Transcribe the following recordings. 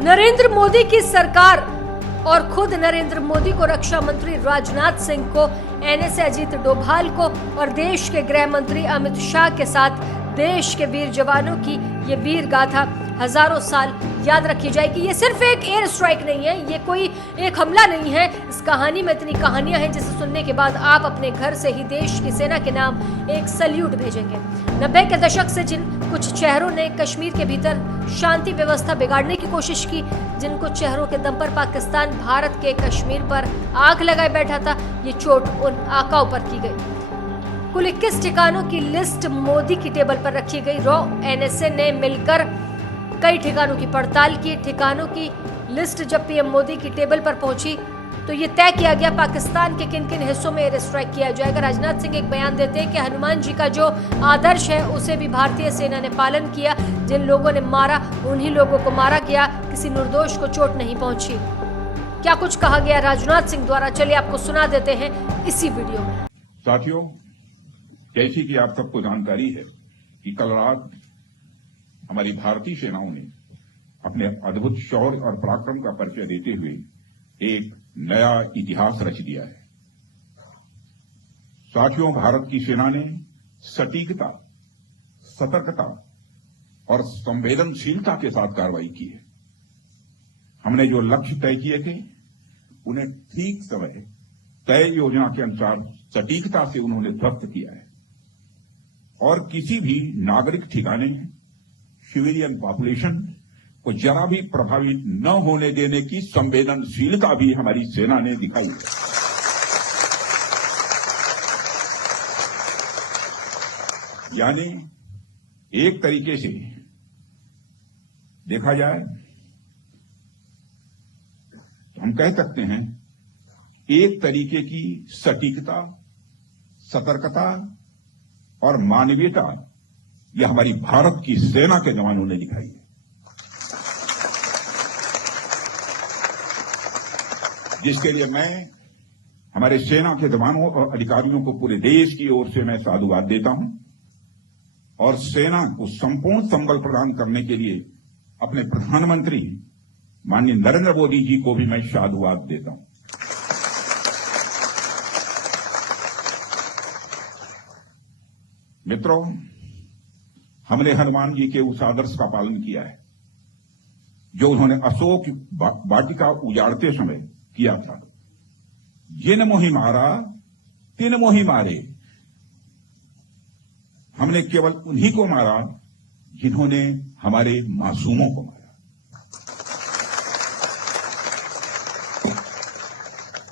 नरेंद्र मोदी की सरकार और खुद नरेंद्र मोदी को, रक्षा मंत्री राजनाथ सिंह को, एनएसए अजीत डोभाल को और देश के गृह मंत्री अमित शाह के साथ देश के वीर जवानों की ये वीर गाथा हजारों साल याद रखी जाएगी। ये सिर्फ एक एयर स्ट्राइक नहीं है, ये कोई एक हमला नहीं है। इस कहानी में इतनी कहानियां हैं जिसे सुनने के बाद आप अपने घर से ही देश की सेना के नाम एक सल्यूट भेजेंगे। 90 के दशक से जिन कुछ चेहरों ने कश्मीर के भीतर शांति व्यवस्था बिगाड़ने की कोशिश की, जिन कुछ चेहरों के दम पर पाकिस्तान भारत के कश्मीर पर आग लगाए बैठा था, ये चोट उन आकाओं पर की गई। कुल 21 ठिकानों की लिस्ट मोदी की टेबल पर रखी गई। रॉ एनएसए ने मिलकर कई ठिकानों की पड़ताल की। ठिकानों की लिस्ट जब पीएम मोदी की टेबल पर पहुंची तो ये तय किया गया पाकिस्तान के किन किन हिस्सों में एयर स्ट्राइक किया जाएगा। राजनाथ सिंह एक बयान देते हैं कि हनुमान जी का जो आदर्श है उसे भी भारतीय सेना ने पालन किया। जिन लोगों ने मारा उन्हीं लोगों को मारा गया, किसी निर्दोष को चोट नहीं पहुंची। क्या कुछ कहा गया राजनाथ सिंह द्वारा, चलिए आपको सुना देते हैं इसी वीडियो में। साथियों, जैसी कि आप सबको जानकारी है कि कल रात हमारी भारतीय सेनाओं ने अपने अद्भुत शौर्य और पराक्रम का परिचय देते हुए एक नया इतिहास रच दिया है। साथियों, भारत की सेना ने सटीकता, सतर्कता और संवेदनशीलता के साथ कार्रवाई की है। हमने जो लक्ष्य तय किए थे उन्हें ठीक समय, तय योजना के अनुसार सटीकता से उन्होंने ध्वस्त किया है और किसी भी नागरिक ठिकाने, सिविलियन पॉपुलेशन को जरा भी प्रभावित न होने देने की संवेदनशीलता भी हमारी सेना ने दिखाई है। यानी एक तरीके से देखा जाए तो हम कह सकते हैं एक तरीके की सटीकता, सतर्कता और मानवीयता यह हमारी भारत की सेना के जवानों ने दिखाई है, जिसके लिए मैं हमारे सेना के जवानों और अधिकारियों को पूरे देश की ओर से मैं साधुवाद देता हूं और सेना को संपूर्ण संबल प्रदान करने के लिए अपने प्रधानमंत्री माननीय नरेंद्र मोदी जी को भी मैं साधुवाद देता हूं। मित्रों, हमने हनुमान जी के उस आदर्श का पालन किया है जो उन्होंने अशोक वाटिका उजाड़ते समय किया था। जिन मोहि मारा तिन मोहि मारे। हमने केवल उन्हीं को मारा जिन्होंने हमारे मासूमों को मारा।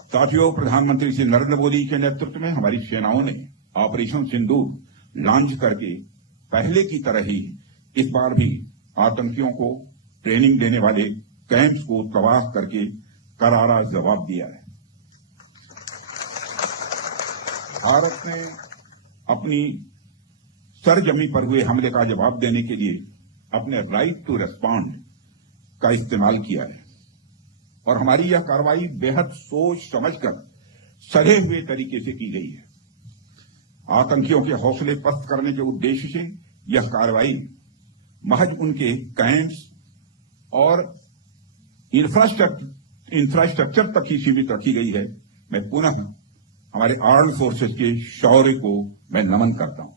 साथियों, प्रधानमंत्री श्री नरेंद्र मोदी के नेतृत्व में हमारी सेनाओं ने ऑपरेशन सिंदूर लॉन्च करके पहले की तरह ही इस बार भी आतंकियों को ट्रेनिंग देने वाले कैंप्स को तबाह करके करारा जवाब दिया है। भारत ने अपनी सरजमी पर हुए हमले का जवाब देने के लिए अपने राइट टू रेस्पॉन्ड का इस्तेमाल किया है और हमारी यह कार्रवाई बेहद सोच समझकर सधे हुए तरीके से की गई है। आतंकियों के हौसले पस्त करने के उद्देश्य से यह कार्रवाई महज उनके कैंप्स और इंफ्रास्ट्रक्चर तक ही सीमित रखी गई है। मैं पुनः हमारे आर्म्ड फोर्सेस के शौर्य को मैं नमन करता हूं।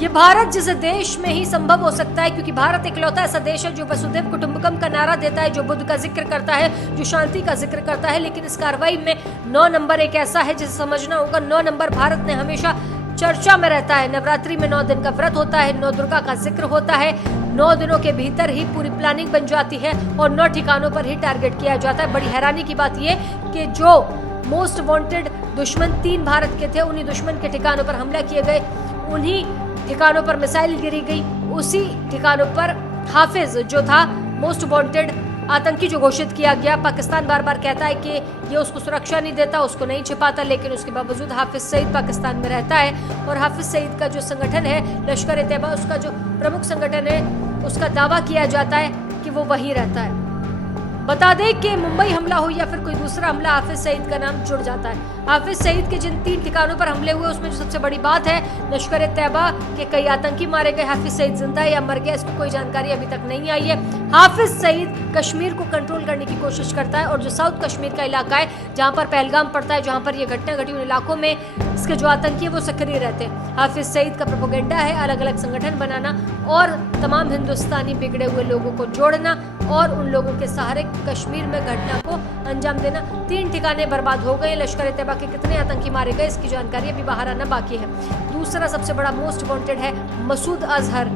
ये भारत जिस देश में ही संभव हो सकता है, क्योंकि भारत इकलौता ऐसा देश है जो वसुधैव कुटुंबकम का नारा देता है, जो बुद्ध का जिक्र करता है, जो शांति का जिक्र करता है। लेकिन इस कार्रवाई में 9 नंबर एक ऐसा है जिसे समझना होगा। 9 नंबर भारत ने हमेशा चर्चा में रहता है। नवरात्रि में 9 दिन का व्रत होता है, 9 दुर्गा का जिक्र होता है। 9 दिनों के भीतर ही पूरी प्लानिंग बन जाती है और 9 ठिकानों पर ही टारगेट किया जाता है। बड़ी हैरानी की बात यह कि जो मोस्ट वांटेड दुश्मन 3 भारत के थे, उन्हीं दुश्मन के ठिकानों पर हमला किए गए, उन्हीं ठिकानों पर मिसाइल गिरी गई, उसी ठिकानों पर हाफिज जो था मोस्ट वांटेड आतंकी जो घोषित किया गया। पाकिस्तान बार बार कहता है कि ये उसको सुरक्षा नहीं देता, उसको नहीं छिपाता, लेकिन उसके बावजूद हाफिज सईद पाकिस्तान में रहता है और हाफिज सईद का जो संगठन है लश्कर-ए-तैयबा, उसका जो प्रमुख संगठन है, उसका दावा किया जाता है कि वो वहीं रहता है। बता दें कि मुंबई हमला हो या फिर कोई दूसरा हमला, हाफिज सईद का नाम जुड़ जाता है। हाफिज सईद के जिन 3 ठिकानों पर हमले हुए उसमें जो सबसे बड़ी बात है, लश्कर तैयबा के कई आतंकी मारे गए। हाफिज सईद जिंदा है या मर गया, इसकी कोई जानकारी अभी तक नहीं आई है। हाफिज सईद कश्मीर को कंट्रोल करने की कोशिश करता है, और जो साउथ कश्मीर का इलाका है जहां पर पहलगाम पड़ता है, जहां पर ये घटना घटी, उन इलाकों में इसके जो आतंकी है वो सक्रिय रहते हैं। हाफिज सईद का प्रोपेगेंडा है अलग अलग संगठन बनाना और तमाम हिंदुस्तानी बिगड़े हुए लोगों को जोड़ना और उन लोगों के सहारे कश्मीर में घटना को अंजाम देना। 3 ठिकाने बर्बाद हो गए। लश्कर तैयबा के कितने आतंकी मारे गए इसकी जानकारी अभी बाहर आना बाकी है। दूसरा सबसे बड़ा मोस्ट वांटेड है मसूद अजहर।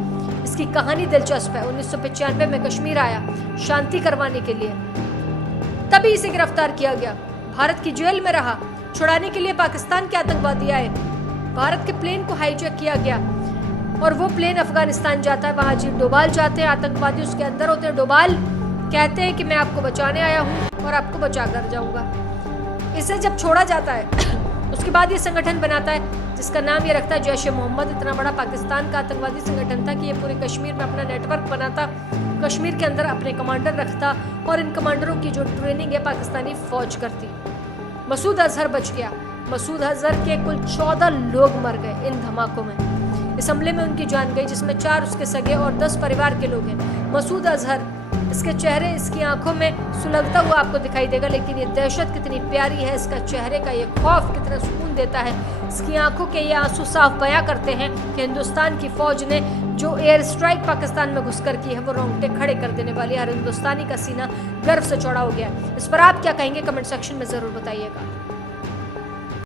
इसकी कहानी दिलचस्प है। 1995 में कश्मीर आया शांति करवाने के लिए, तभी इसे गिरफ्तार किया गया। भारत की जेल में रहा, छुड़ाने के लिए पाकिस्तान के आतंकवादी आए, भारत के प्लेन को हाईजैक किया गया और वो प्लेन अफगानिस्तान जाता है। वहां अजीत डोभाल जाते हैं, आतंकवादी उसके अंदर होते हैं। डोभाल कहते हैं कि मैं आपको बचाने आया हूं और आपको बचा कर जाऊंगा। इसे जब छोड़ा जाता है उसके बाद ये संगठन बनाता है जिसका नाम ये रखता है जैश ए मोहम्मद। इतना बड़ा पाकिस्तान का आतंकवादी संगठन था कि ये पूरे कश्मीर में अपना नेटवर्क बनाता, कश्मीर के अंदर अपने कमांडर रखता और इन कमांडरों की जो ट्रेनिंग है पाकिस्तानी फौज करती। मसूद अजहर बच गया। मसूद अजहर के कुल 14 लोग मर गए इन धमाकों में। इस हमले में उनकी जान गई, जिसमें 4 उसके सगे और 10 परिवार के लोग हैं। मसूद अजहर, इसके चेहरे, इसकी आंखों में सुलगता हुआ आपको दिखाई देगा, लेकिन ये दहशत कितनी प्यारी है, इसका चेहरे का ये खौफ कितना सुकून देता है। इसकी आंखों के ये आंसू साफ बयां करते हैं कि हिंदुस्तान की फौज ने जो एयर स्ट्राइक पाकिस्तान में घुसकर की है वो रोंगटे खड़े कर देने वाली है। हर हिंदुस्तानी का सीना गर्व से चौड़ा हो गया। इस पर आप क्या कहेंगे, कमेंट सेक्शन में जरूर बताइएगा।